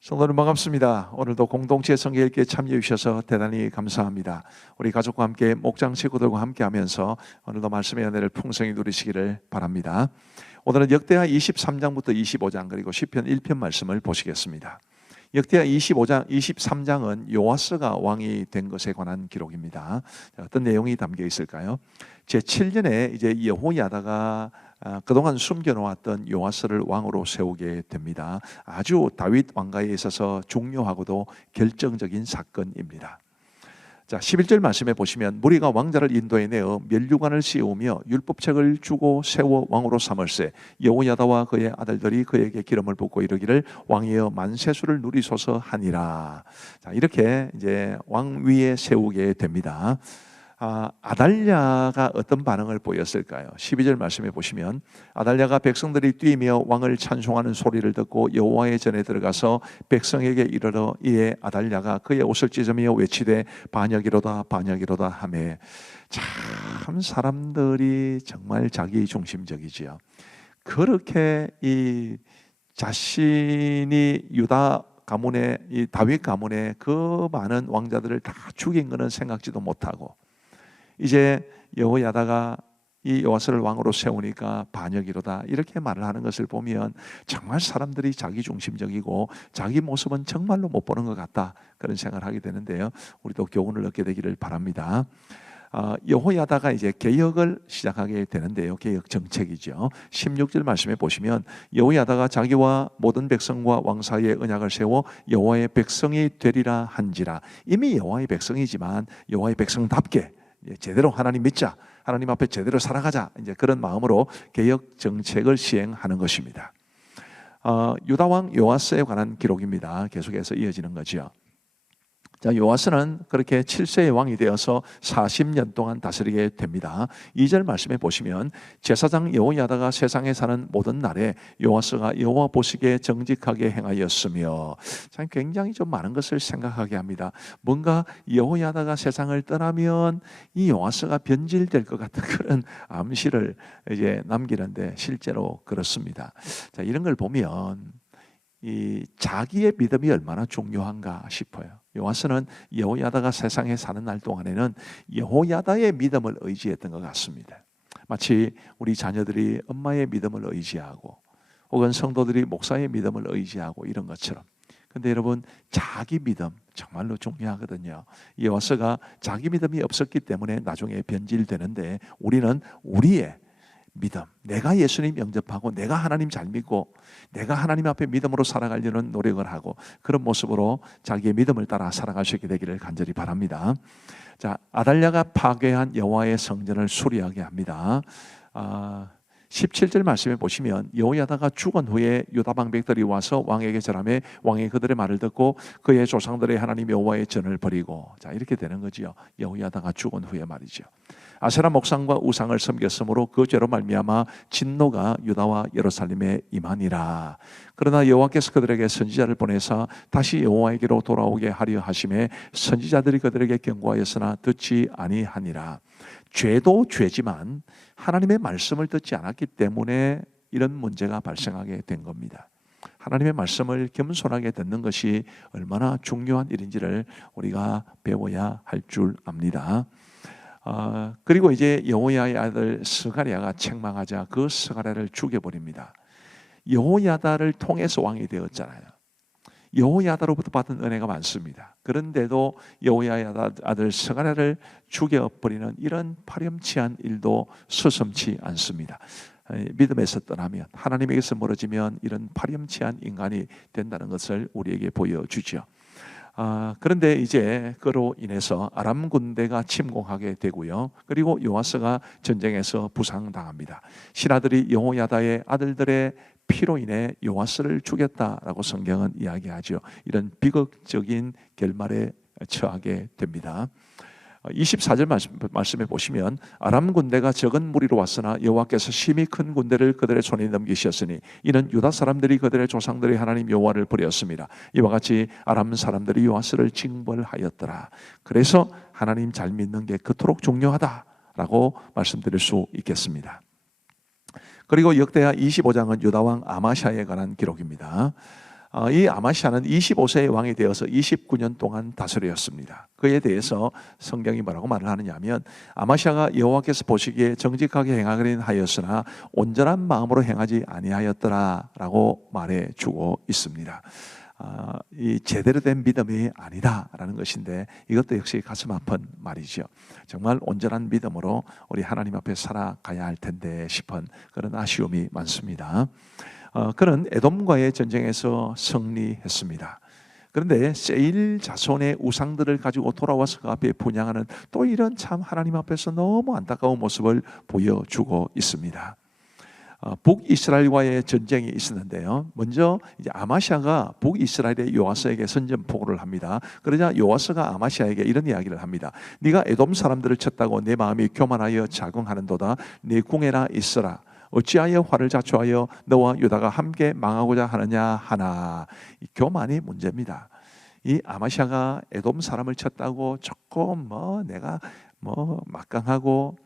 성도님 반갑습니다. 오늘도 공동체 성경 읽기에 참여해 주셔서 대단히 감사합니다. 우리 가족과 함께 목장 식구들과 함께 하면서 오늘도 말씀의 은혜를 풍성히 누리시기를 바랍니다. 오늘은 역대하 23장부터 25장 그리고 시편 1편 말씀을 보시겠습니다. 역대하 23장은 요아스가 왕이 된 것에 관한 기록입니다. 어떤 내용이 담겨 있을까요? 제7년에 이제 여호야다가 그동안 숨겨놓았던 요아스를 왕으로 세우게 됩니다. 아주 다윗 왕가에 있어서 중요하고도 결정적인 사건입니다. 자, 11절 말씀에 보시면 무리가 왕자를 인도해내어 면류관을 씌우며 율법책을 주고 세워 왕으로 삼을세 여호야다와 그의 아들들이 그에게 기름을 붓고 이르기를 왕이여 만세수를 누리소서 하니라. 자, 이렇게 이제 왕위에 세우게 됩니다. 아달랴가 어떤 반응을 보였을까요? 12절 말씀에 보시면 아달랴가 백성들이 뛰며 왕을 찬송하는 소리를 듣고 여호와의 전에 들어가서 백성에게 이르러 이에 아달랴가 그의 옷을 찢으며 외치되 반역이로다 반역이로다 하매. 참 사람들이 정말 자기 중심적이지요. 그렇게 이 자신이 유다 가문의 이 다윗 가문의 그 많은 왕자들을 다 죽인 것은 생각지도 못하고 이제 여호야다가 이 요아스를 왕으로 세우니까 반역이로다 이렇게 말을 하는 것을 보면 정말 사람들이 자기 중심적이고 자기 모습은 정말로 못 보는 것 같다 그런 생각을 하게 되는데요. 우리도 교훈을 얻게 되기를 바랍니다. 여호야다가 이제 개혁을 시작하게 되는데요. 개혁 정책이죠. 16절 말씀에 보시면 여호야다가 자기와 모든 백성과 왕 사이에 언약을 세워 여호와의 백성이 되리라 한지라. 이미 여호와의 백성이지만 여호와의 백성답게 제대로 하나님 믿자, 하나님 앞에 제대로 살아가자, 이제 그런 마음으로 개혁 정책을 시행하는 것입니다. 유다 왕 요아스에 관한 기록입니다. 계속해서 이어지는 거죠. 자, 요아스는 그렇게 7세의 왕이 되어서 40년 동안 다스리게 됩니다. 2절 말씀에 보시면 제사장 여호야다가 세상에 사는 모든 날에 요아스가 여호와 보시기에 정직하게 행하였으며, 참 굉장히 좀 많은 것을 생각하게 합니다. 뭔가 여호야다가 세상을 떠나면 이 요아스가 변질될 것 같은 그런 암시를 이제 남기는데 실제로 그렇습니다. 자, 이런 걸 보면 이 자기의 믿음이 얼마나 중요한가 싶어요. 요아스는 여호야다가 세상에 사는 날 동안에는 여호야다의 믿음을 의지했던 것 같습니다. 마치 우리 자녀들이 엄마의 믿음을 의지하고 혹은 성도들이 목사의 믿음을 의지하고 이런 것처럼. 근데 여러분, 자기 믿음 정말로 중요하거든요. 요아스가 자기 믿음이 없었기 때문에 나중에 변질되는데, 우리는 우리의 믿음, 내가 예수님 영접하고 내가 하나님 잘 믿고 내가 하나님 앞에 믿음으로 살아가려는 노력을 하고 그런 모습으로 자기의 믿음을 따라 살아갈 수 있게 되기를 간절히 바랍니다. 자, 아달랴가 파괴한 여호와의 성전을 수리하게 합니다. 17절 말씀에 보시면 여호야다가 죽은 후에 유다 방백들이 와서 왕에게 절하매 왕이 그들의 말을 듣고 그의 조상들의 하나님 여호와의 전을 버리고, 자, 이렇게 되는 거지요. 여호야다가 죽은 후에 말이죠. 아세라 목상과 우상을 섬겼으므로 그 죄로 말미암아 진노가 유다와 예루살렘에 임하니라. 그러나 여호와께서 그들에게 선지자를 보내사 다시 여호와에게로 돌아오게 하려 하심에 선지자들이 그들에게 경고하였으나 듣지 아니하니라. 죄도 죄지만 하나님의 말씀을 듣지 않았기 때문에 이런 문제가 발생하게 된 겁니다. 하나님의 말씀을 겸손하게 듣는 것이 얼마나 중요한 일인지를 우리가 배워야 할 줄 압니다. 그리고 이제 여호야의 아들 스가랴가 책망하자 그 스가랴를 죽여버립니다. 여호야다를 통해서 왕이 되었잖아요. 여호야다로부터 받은 은혜가 많습니다. 그런데도 여호야의 아들 스가랴를 죽여버리는 이런 파렴치한 일도 서슴지 않습니다. 믿음에서 떠나면, 하나님에게서 멀어지면 이런 파렴치한 인간이 된다는 것을 우리에게 보여주죠. 그런데 이제 그로 인해서 아람 군대가 침공하게 되고요. 그리고 요아스가 전쟁에서 부상당합니다. 신하들이 여호야다의 아들들의 피로 인해 요아스를 죽였다라고 성경은 이야기하죠. 이런 비극적인 결말에 처하게 됩니다. 24절 말씀에 보시면 아람 군대가 적은 무리로 왔으나 여호와께서 심히 큰 군대를 그들의 손에 넘기셨으니 이는 유다 사람들이 그들의 조상들의 하나님 여호와를 버렸습니다. 이와 같이 아람 사람들이 요아스를 징벌하였더라. 그래서 하나님 잘 믿는 게 그토록 중요하다라고 말씀드릴 수 있겠습니다. 그리고 역대하 25장은 유다왕 아마샤에 관한 기록입니다. 이 아마시아는 25세의 왕이 되어서 29년 동안 다스렸습니다. 그에 대해서 성경이 뭐라고 말을 하느냐 하면 아마시아가 여호와께서 보시기에 정직하게 행하기는 하였으나 온전한 마음으로 행하지 아니하였더라라고 말해주고 있습니다. 이 제대로 된 믿음이 아니다라는 것인데 이것도 역시 가슴 아픈 말이죠. 정말 온전한 믿음으로 우리 하나님 앞에 살아가야 할 텐데 싶은 그런 아쉬움이 많습니다. 그는 에돔과의 전쟁에서 승리했습니다. 그런데 세일 자손의 우상들을 가지고 돌아와서 그 앞에 분향하는 또 이런 참 하나님 앞에서 너무 안타까운 모습을 보여주고 있습니다. 북이스라엘과의 전쟁이 있었는데요. 먼저 이제 아마시아가 북이스라엘의 요아스에게 선전포고를 합니다. 그러자 요아스가 아마시아에게 이런 이야기를 합니다. 네가 에돔 사람들을 쳤다고 내 마음이 교만하여 자긍하는도다. 네 궁에나 있으라. 어찌하여 화를 자초하여 너와 유다가 함께 망하고자 하느냐 하나. 이 교만이 문제입니다. 이 아마시아가 에돔 사람을 쳤다고 조금 내가 막강하고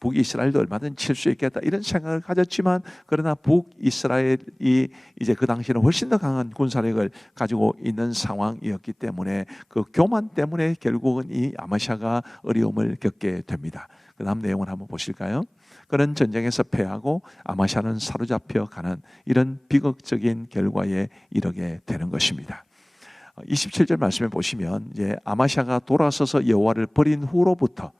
북이스라엘도 얼마든 칠 수 있겠다 이런 생각을 가졌지만 그러나 북이스라엘이 이제 그 당시에는 훨씬 더 강한 군사력을 가지고 있는 상황이었기 때문에 그 교만 때문에 결국은 이 아마시아가 어려움을 겪게 됩니다. 그 다음 내용을 한번 보실까요? 그런 전쟁에서 패하고 아마시아는 사로잡혀 가는 이런 비극적인 결과에 이르게 되는 것입니다. 27절 말씀에 보시면 이제 아마시아가 돌아서서 여호와를 버린 후로부터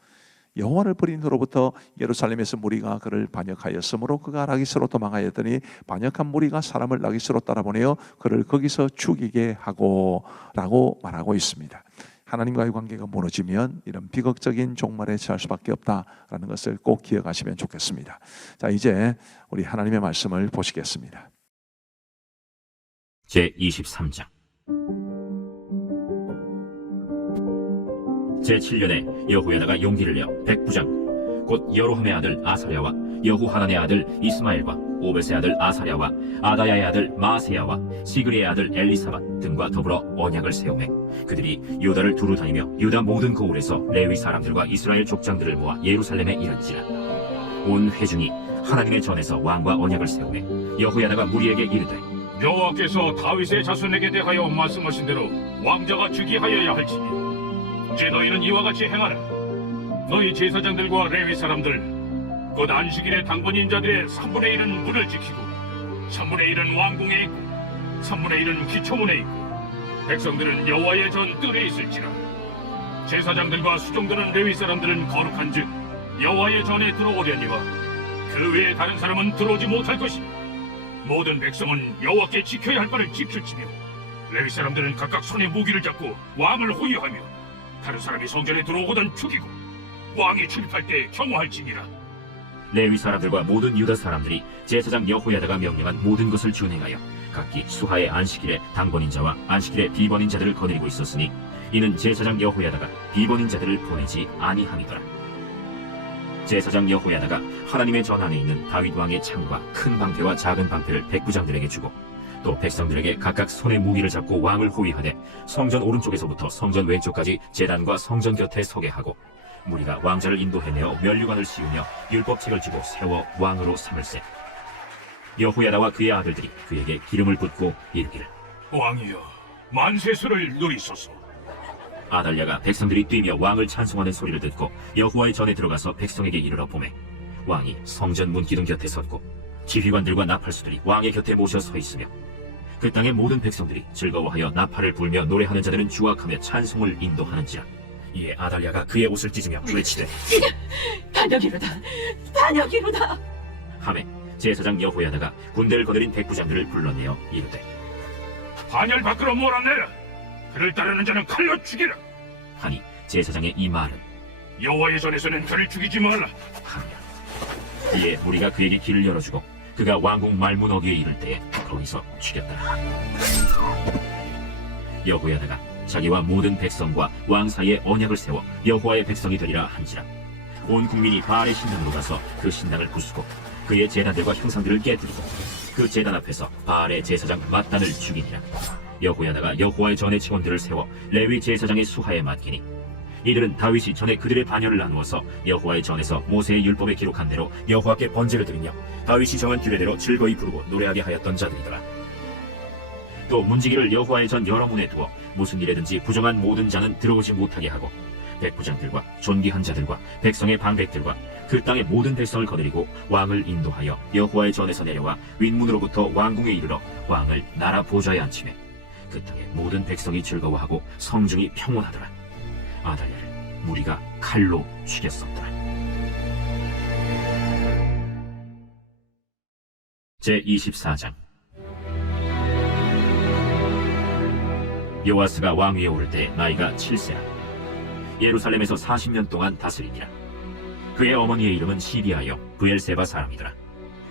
예루살렘에서 무리가 그를 반역하였으므로 그가 라기스로 도망하였더니 반역한 무리가 사람을 라기스로 따라보내어 그를 거기서 죽이게 하고 라고 말하고 있습니다. 하나님과의 관계가 무너지면 이런 비극적인 종말에 처할 수밖에 없다라는 것을 꼭 기억하시면 좋겠습니다. 자, 이제 우리 하나님의 말씀을 보시겠습니다. 제23장 제7년에 여호야다가 용기를 내어 백부장 곧 여로함의 아들 아사랴와 여호하난의 아들 이스마엘과 오벳의 아들 아사랴와 아다야의 아들 마세야와 시그리의 아들 엘리사밧 등과 더불어 언약을 세우매 그들이 유다를 두루 다니며 유다 모든 거울에서 레위 사람들과 이스라엘 족장들을 모아 예루살렘에 이른지라. 온 회중이 하나님의 전에서 왕과 언약을 세우매 여호야다가 무리에게 이르되 여호와께서 다윗의 자손에게 대하여 말씀하신 대로 왕자가 즉위하여야 할지니 이제 너희는 이와 같이 행하라. 너희 제사장들과 레위 사람들 곧 안식일의 당번인 자들의 3분의 1은 문을 지키고 3분의 1은 왕궁에 있고 3분의 1은 기초문에 있고 백성들은 여호와의 전 뜰에 있을지라. 제사장들과 수종들은 레위 사람들은 거룩한즉 여호와의 전에 들어오려니와 그 외에 다른 사람은 들어오지 못할 것이니 모든 백성은 여호와께 지켜야 할 바를 지킬지며 레위 사람들은 각각 손에 무기를 잡고 왕을 호위하며 다른 사람이 성전에 들어오거든 죽이고 왕이 출입할 때 경호할지니라. 레위 사람들과 모든 유다 사람들이 제사장 여호야다가 명령한 모든 것을 준행하여 각기 수하의 안식일에 당번인 자와 안식일에 비번인 자들을 거느리고 있었으니 이는 제사장 여호야다가 비번인 자들을 보내지 아니함이더라. 제사장 여호야다가 하나님의 전 안에 있는 다윗 왕의 창과 큰 방패와 작은 방패를 백부장들에게 주고 또 백성들에게 각각 손에 무기를 잡고 왕을 호위하되 성전 오른쪽에서부터 성전 왼쪽까지 제단과 성전 곁에 서게 하고 무리가 왕자를 인도해내어 면류관을 씌우며 율법책을 주고 세워 왕으로 삼을세. 여호야다와 그의 아들들이 그에게 기름을 붓고 이르기를 왕이여 만세수를 누리소서. 아달랴가 백성들이 뛰며 왕을 찬송하는 소리를 듣고 여호와의 전에 들어가서 백성에게 이르러 보매 왕이 성전 문기둥 곁에 섰고 지휘관들과 나팔수들이 왕의 곁에 모셔 서 있으며 그 땅의 모든 백성들이 즐거워하여 나팔을 불며 노래하는 자들은 주악하며 찬송을 인도하는지라. 이에 아달랴가 그의 옷을 찢으며 외치되 반역이로다 반역이로다 하매 제사장 여호야다가 군대를 거느린 백부장들을 불러내어 이르되 반열 밖으로 몰아내라. 그를 따르는 자는 칼로 죽이라. 하니 제사장의 이 말은 여호와의 전에서는 그를 죽이지 말라 하며 이에 우리가 그에게 길을 열어주고 그가 왕궁 말문 어귀에 이를 때에 거기서 죽였더라. 여호야다가 자기와 모든 백성과 왕 사이에 언약을 세워 여호와의 백성이 되리라 한지라. 온 국민이 바알의 신당으로 가서 그 신당을 부수고 그의 제단들과 형상들을 깨뜨리고 그 제단 앞에서 바알의 제사장 mat단을 죽이니라. 여호야다가 여호와의 전의 직원들을 세워 레위 제사장의 수하에 맡기니 이들은 다윗이 전에 그들의 반열을 나누어서 여호와의 전에서 모세의 율법에 기록한 대로 여호와께 번제를 드리며 다윗이 정한 규례대로 즐거이 부르고 노래하게 하였던 자들이더라. 또 문지기를 여호와의 전 여러 문에 두어 무슨 일에든지 부정한 모든 자는 들어오지 못하게 하고 백부장들과 존귀한 자들과 백성의 방백들과 그 땅의 모든 백성을 거느리고 왕을 인도하여 여호와의 전에서 내려와 윗문으로부터 왕궁에 이르러 왕을 나라 보좌에 앉히매 그 땅의 모든 백성이 즐거워하고 성중이 평온하더라. 아달랴를 무리가 칼로 죽였었더라. 제24장. 요아스가 왕위에 오를 때 나이가 7세라. 예루살렘에서 40년 동안 다스리니라. 그의 어머니의 이름은 시비아여 브엘세바 사람이더라.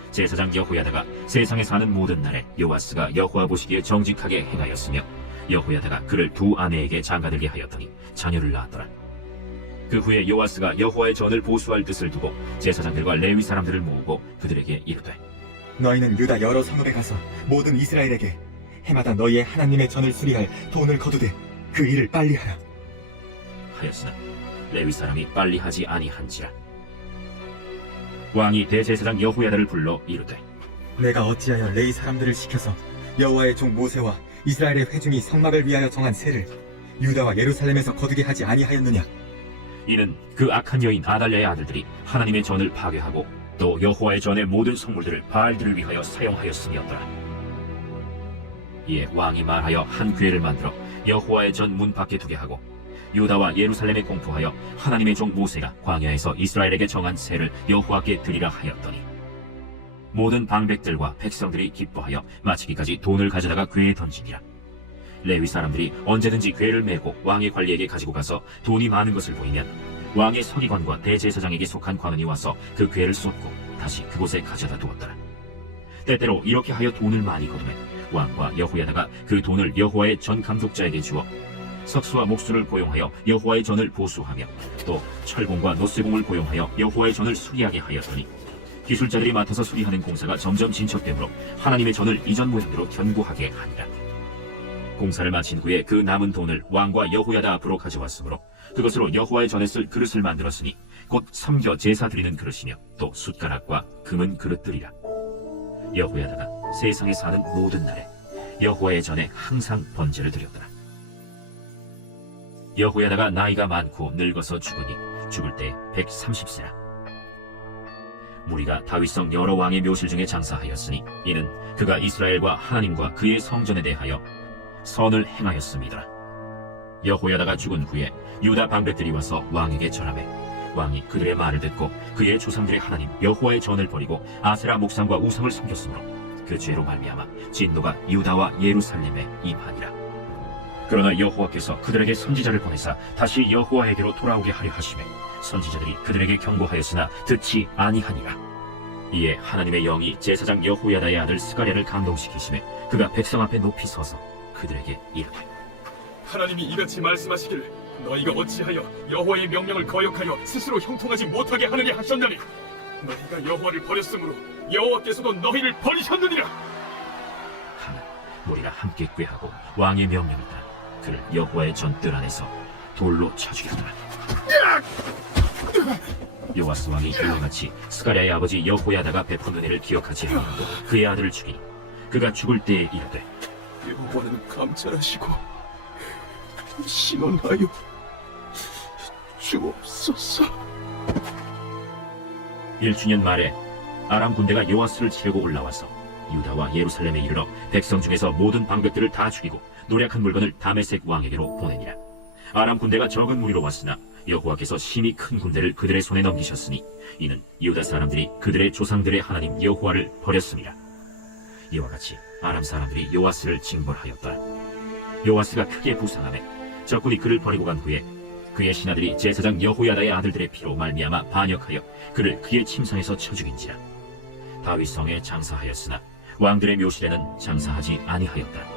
제사장 여호야다가 세상에 사는 모든 날에 요아스가 여호와 보시기에 정직하게 행하였으며 여호야다가 그를 두 아내에게 장가들게 하였더니 자녀를 낳았더라. 그 후에 요아스가 여호와의 전을 보수할 뜻을 두고 제사장들과 레위 사람들을 모으고 그들에게 이르되 너희는 유다 여러 성읍에 가서 모든 이스라엘에게 해마다 너희의 하나님의 전을 수리할 돈을 거두되 그 일을 빨리 하라. 하였으나 레위 사람이 빨리 하지 아니한지라. 왕이 대제사장 여호야다를 불러 이르되 내가 어찌하여 레위 사람들을 시켜서 여호와의 종 모세와 이스라엘의 회중이 성막을 위하여 정한 세를 유다와 예루살렘에서 거두게 하지 아니하였느냐. 이는 그 악한 여인 아달랴의 아들들이 하나님의 전을 파괴하고 또 여호와의 전의 모든 성물들을 바알들을 위하여 사용하였음이었더라. 이에 왕이 말하여 한 궤를 만들어 여호와의 전 문 밖에 두게 하고 유다와 예루살렘에 공포하여 하나님의 종 모세가 광야에서 이스라엘에게 정한 세를 여호와께 드리라 하였더니 모든 방백들과 백성들이 기뻐하여 마치기까지 돈을 가져다가 궤에 던지니라. 레위 사람들이 언제든지 궤를 메고 왕의 관리에게 가지고 가서 돈이 많은 것을 보이면 왕의 서기관과 대제사장에게 속한 관원이 와서 그 궤를 쏟고 다시 그곳에 가져다 두었더라. 때때로 이렇게 하여 돈을 많이 거두매 왕과 여호야다가 그 돈을 여호와의 전 감독자에게 주어 석수와 목수를 고용하여 여호와의 전을 보수하며 또 철공과 노쇠공을 고용하여 여호와의 전을 수리하게 하였더니 기술자들이 맡아서 수리하는 공사가 점점 진척되므로 하나님의 전을 이전 모양대로 견고하게 하니라. 공사를 마친 후에 그 남은 돈을 왕과 여호야다 앞으로 가져왔으므로 그것으로 여호와의 전에 쓸 그릇을 만들었으니 곧 섬겨 제사 드리는 그릇이며 또 숟가락과 금은 그릇들이라. 여호야다가 세상에 사는 모든 날에 여호와의 전에 항상 번제를 드렸더라. 여호야다가 나이가 많고 늙어서 죽으니 죽을 때 130세라. 무리가 다윗성 여러 왕의 묘실 중에 장사하였으니 이는 그가 이스라엘과 하나님과 그의 성전에 대하여 선을 행하였음이더라. 여호야다가 죽은 후에 유다 방백들이 와서 왕에게 절하매 왕이 그들의 말을 듣고 그의 조상들의 하나님 여호와의 전을 버리고 아세라 목상과 우상을 섬겼으므로 그 죄로 말미암아 진노가 유다와 예루살렘에 임하니라. 그러나 여호와께서 그들에게 선지자를 보내사 다시 여호와에게로 돌아오게 하려 하시매 선지자들이 그들에게 경고하였으나 듣지 아니하니라. 이에 하나님의 영이 제사장 여호야다의 아들 스가랴를 감동시키시매 그가 백성 앞에 높이 서서 그들에게 이르되 하나님이 이같이 말씀하시기를 너희가 어찌하여 여호와의 명령을 거역하여 스스로 형통하지 못하게 하느냐 하셨나니 너희가 여호와를 버렸으므로 여호와께서도 너희를 버리셨느니라. 하나 무리가 함께 꾀하고 왕의 명령을 따라 그를 여호와의 전뜰 안에서 돌로 쳐 죽였더라. 요아스 왕이 이와 같이 스가랴의 아버지 여호야다가 베푼 은혜를 기억하지 아니하고 그의 아들을 죽이니 그가 죽을 때에 이르되 여호와는 감찰하시고 신원하여 주옵소서. 1주년 말에 아람 군대가 요아스를 치려고 올라와서 유다와 예루살렘에 이르러 백성 중에서 모든 방백들을 다 죽이고 노략한 물건을 다메섹 왕에게로 보내니라. 아람 군대가 적은 무리로 왔으나 여호와께서 심히 큰 군대를 그들의 손에 넘기셨으니 이는 유다 사람들이 그들의 조상들의 하나님 여호와를 버렸습니다. 이와 같이 아람 사람들이 요아스를 징벌하였더라. 요아스가 크게 부상하매 적군이 그를 버리고 간 후에 그의 신하들이 제사장 여호야다의 아들들의 피로 말미암아 반역하여 그를 그의 침상에서 쳐 죽인지라. 다윗 성에 장사하였으나 왕들의 묘실에는 장사하지 아니하였더라.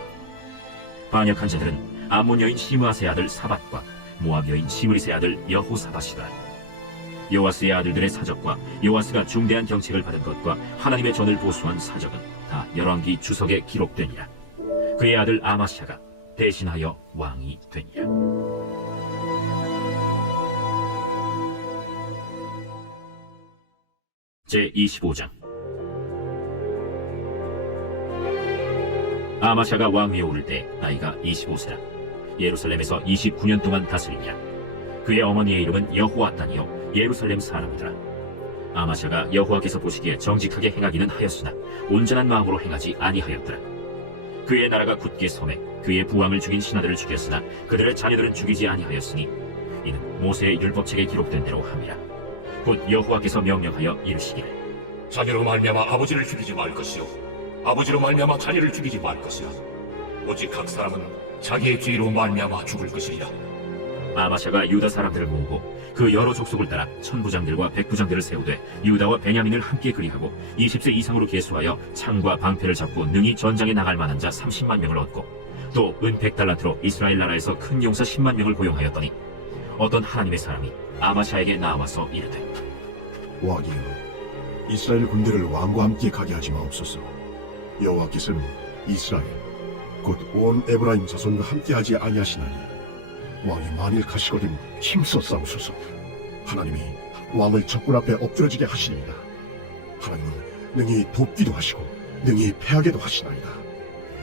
반역한 자들은 암몬 여인 시므아스의 아들 사밧과 모압 여인 시므리스의 아들 여호사밧이더라. 요아스의 아들들의 사적과 요아스가 중대한 경책을 받은 것과 하나님의 전을 보수한 사적은 다 열왕기 주석에 기록되니라. 그의 아들 아마샤가 대신하여 왕이 되니라. 제25장. 아마샤가 왕위에 오를 때 나이가 25세라. 예루살렘에서 29년 동안 다스리니라. 그의 어머니의 이름은 여호아단이요 예루살렘 사람이더라. 아마샤가 여호와께서 보시기에 정직하게 행하기는 하였으나 온전한 마음으로 행하지 아니하였더라. 그의 나라가 굳게 섬에 그의 부왕을 죽인 신하들을 죽였으나 그들의 자녀들은 죽이지 아니하였으니 이는 모세의 율법책에 기록된 대로 함이라. 곧 여호와께서 명령하여 이르시기를 자녀로 말미암아 아버지를 죽이지 말 것이요 아버지로 말미암아 자녀를 죽이지 말 것이라. 오직 각 사람은 자기의 죄로 말미암아 죽을 것이라. 아마샤가 유다 사람들을 모으고 그 여러 족속을 따라 천부장들과 백부장들을 세우되 유다와 베냐민을 함께 그리하고 20세 이상으로 계수하여 창과 방패를 잡고 능히 전장에 나갈 만한 자 30만 명을 얻고 또 은 100달란트로 이스라엘 나라에서 큰 용사 10만 명을 고용하였더니 어떤 하나님의 사람이 아마샤에게 나와서 이르되 왕이여, 이스라엘 군대를 왕과 함께 가게 하지 마옵소서. 여호와께서는 이스라엘 곧 온 에브라임 자손과 함께 하지 아니하시나니 왕이 만일 가시거든 힘써 싸우소서. 하나님이 왕을 적군 앞에 엎드러지게 하시리이다. 하나님은 능히 돕기도 하시고 능히 패하게도 하시나이다.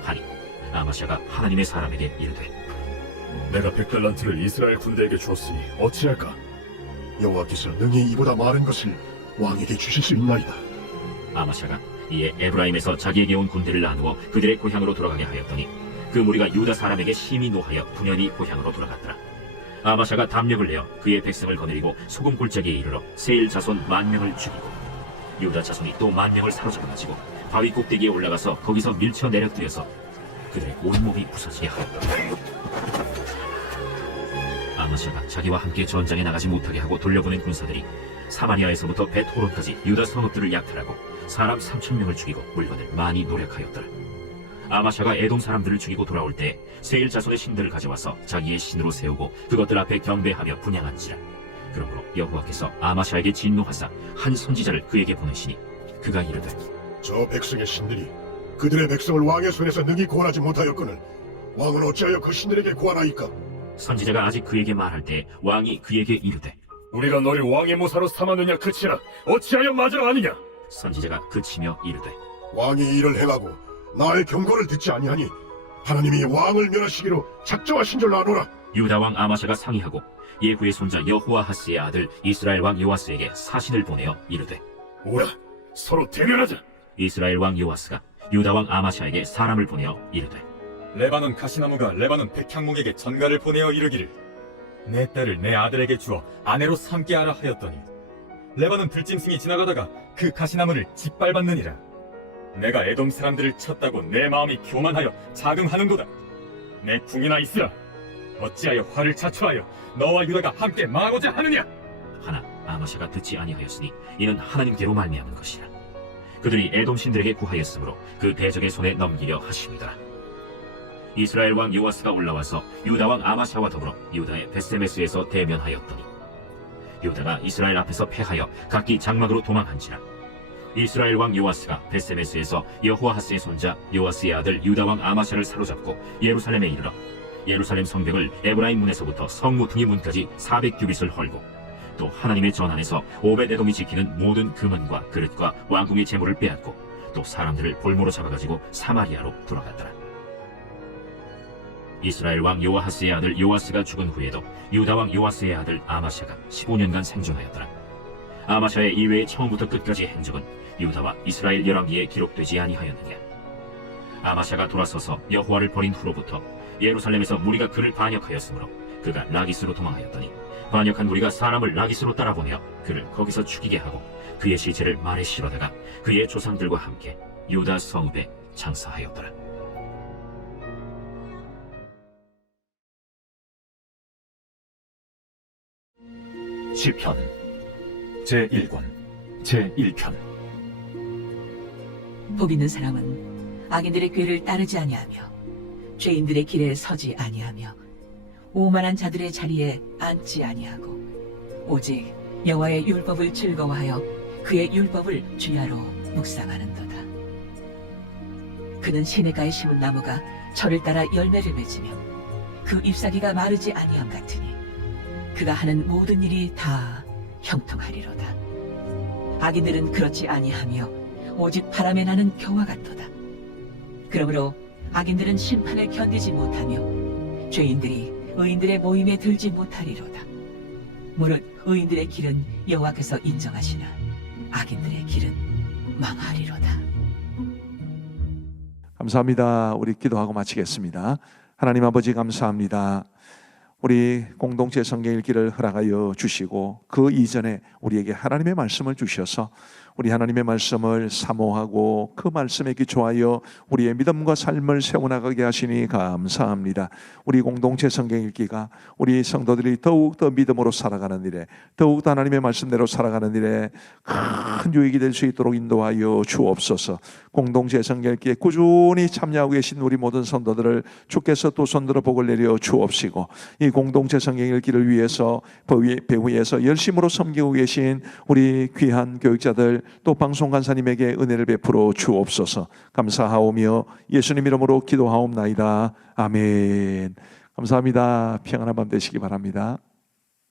하니 아마샤가 하나님의 사람에게 이르되 내가 100달란트를 이스라엘 군대에게 주었으니 어찌할까? 여호와께서 능히 이보다 많은 것을 왕에게 주실 수 있나이다. 아마샤가 이에 에브라임에서 자기에게 온 군대를 나누어 그들의 고향으로 돌아가게 하였더니 그 무리가 유다 사람에게 심히 노하여 분연히 고향으로 돌아갔더라. 아마샤가 담력을 내어 그의 백성을 거느리고 소금 골짜기에 이르러 세일 자손 10,000명을 죽이고 유다 자손이 또 10,000명을 사로잡아가지고 바위 꼭대기에 올라가서 거기서 밀쳐 내려뜨려서 그들의 온몸이 부서지게 하였더라. 아마샤가 자기와 함께 전장에 나가지 못하게 하고 돌려보낸 군사들이 사마리아에서부터 벳호론까지 유다 성읍들을 약탈하고 사람 3,000명을 죽이고 물건을 많이 노력하였더라. 아마샤가 에돔 사람들을 죽이고 돌아올 때 세일 자손의 신들을 가져와서 자기의 신으로 세우고 그것들 앞에 경배하며 분향한지라. 그러므로 여호와께서 아마샤에게 진노하사 한 선지자를 그에게 보내시니 그가 이르되 저 백성의 신들이 그들의 백성을 왕의 손에서 능히 구원하지 못하였거늘 왕은 어찌하여 그 신들에게 구하나이까? 선지자가 아직 그에게 말할 때 왕이 그에게 이르되 우리가 너를 왕의 모사로 삼았느냐 그치라. 어찌하여 맞으러 아니냐? 선지자가 그치며 이르되 왕이 이를 행하고 나의 경고를 듣지 아니하니 하나님이 왕을 멸하시기로 작정하신 줄 아노라. 유다 왕 아마샤가 상의하고 예후의 손자 여호아하스의 아들 이스라엘 왕 요아스에게 사신을 보내어 이르되 오라, 서로 대면하자. 이스라엘 왕 요아스가 유다 왕 아마샤에게 사람을 보내어 이르되 레바논 가시나무가 레바논 백향목에게 전가를 보내어 이르기를 내 딸을 내 아들에게 주어 아내로 삼게 하라 하였더니 레바논 들짐승이 지나가다가 그 가시나무를 짓밟았느니라. 내가 에돔 사람들을 쳤다고 내 마음이 교만하여 자긍하는도다. 내 궁이나 있으라. 어찌하여 화를 자초하여 너와 유다가 함께 망하고자 하느냐? 하나 아마샤가 듣지 아니하였으니 이는 하나님께로 말미암은 것이라. 그들이 에돔 신들에게 구하였으므로 그 대적의 손에 넘기려 하심이더라. 이스라엘 왕 요아스가 올라와서 유다 왕 아마샤와 더불어 유다의 베세메스에서 대면하였더니 유다가 이스라엘 앞에서 패하여 각기 장막으로 도망한지라. 이스라엘 왕 요아스가 베세메스에서 여호아하스의 손자 요아스의 아들 유다 왕 아마샤를 사로잡고 예루살렘에 이르러 예루살렘 성벽을 에브라임 문에서부터 성 모퉁이 문까지 400규빗을 헐고 또 하나님의 전 안에서 오벳에돔이 지키는 모든 금은과 그릇과 왕궁의 재물을 빼앗고 또 사람들을 볼모로 잡아가지고 사마리아로 돌아갔더라. 이스라엘 왕 요아하스의 아들 요아스가 죽은 후에도 유다 왕 요아스의 아들 아마샤가 15년간 생존하였더라. 아마샤의 이외의 처음부터 끝까지의 행적은 유다와 이스라엘 열왕기에 기록되지 아니하였느냐. 아마샤가 돌아서서 여호와를 버린 후로부터 예루살렘에서 무리가 그를 반역하였으므로 그가 라기스로 도망하였더니 반역한 무리가 사람을 라기스로 따라보내어 그를 거기서 죽이게 하고 그의 시체를 말에 실어다가 그의 조상들과 함께 유다 성읍에 장사하였더라. 시편 제1권 제1편. 복 있는 사람은 악인들의 궤를 따르지 아니하며 죄인들의 길에 서지 아니하며 오만한 자들의 자리에 앉지 아니하고 오직 여호와의 율법을 즐거워하여 그의 율법을 주야로 묵상하는도다. 그는 시냇가에 심은 나무가 철을 따라 열매를 맺으며 그 잎사귀가 마르지 아니함 같으니 그가 하는 모든 일이 다 형통하리로다. 악인들은 그렇지 아니하며 오직 바람에 나는 겨와 같도다. 그러므로 악인들은 심판을 견디지 못하며 죄인들이 의인들의 모임에 들지 못하리로다. 무릇 의인들의 길은 여호와께서 인정하시나 악인들의 길은 망하리로다. 감사합니다. 우리 기도하고 마치겠습니다. 하나님 아버지 감사합니다. 우리 공동체 성경 읽기를 허락하여 주시고 그 이전에 우리에게 하나님의 말씀을 주셔서 우리 하나님의 말씀을 사모하고 그 말씀에 기초하여 우리의 믿음과 삶을 세워나가게 하시니 감사합니다. 우리 공동체 성경 읽기가 우리 성도들이 더욱더 믿음으로 살아가는 일에, 더욱더 하나님의 말씀대로 살아가는 일에 큰 유익이 될 수 있도록 인도하여 주옵소서. 공동체 성경 읽기에 꾸준히 참여하고 계신 우리 모든 성도들을 주께서 또 손들어 복을 내려 주옵시고, 이 공동체 성경 읽기를 위해서 배후에서 열심으로 섬기고 계신 우리 귀한 교육자들 또 방송 간사님에게 은혜를 베풀어 주옵소서. 감사하오며 예수님 이름으로 기도하옵나이다. 아멘. 감사합니다. 평안한 밤 되시기 바랍니다.